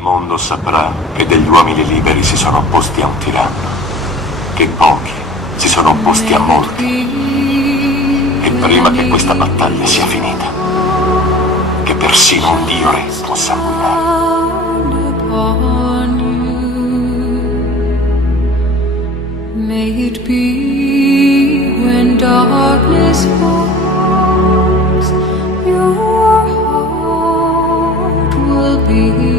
mondo saprà che degli uomini liberi si sono opposti a un tiranno, che pochi si sono opposti a molti, e prima che questa battaglia sia finita, che persino un dio re può sanguinare. May it be when darkness falls, your heart will be